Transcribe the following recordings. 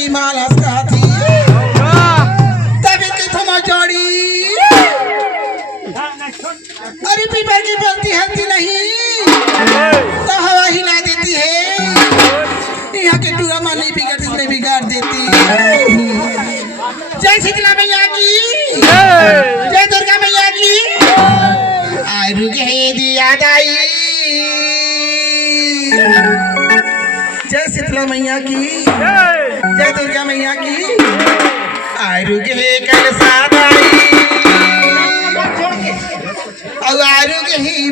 की माल हंसता थी तभी की थमा जोड़ी अरे पीपर की बोलती हंसती नहीं तो हवा हिला देती है यहाँ के टूरा मार नहीं बिगड़ती नहीं बिगाड़ देती जय शीतला मैया की जय दुर्गा मैया की आरु के दिया दाई जय शीतला मैया की जय दुर्गा मैया की आरु के कल सादाई और आरु के ही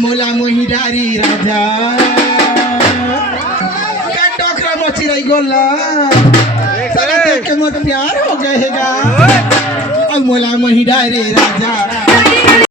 मोला मोहिडारी राजा क्या टोकरा मची रही गोला साला देख के मोर प्यार हो गएगा अब मोला मोहिडारी राजा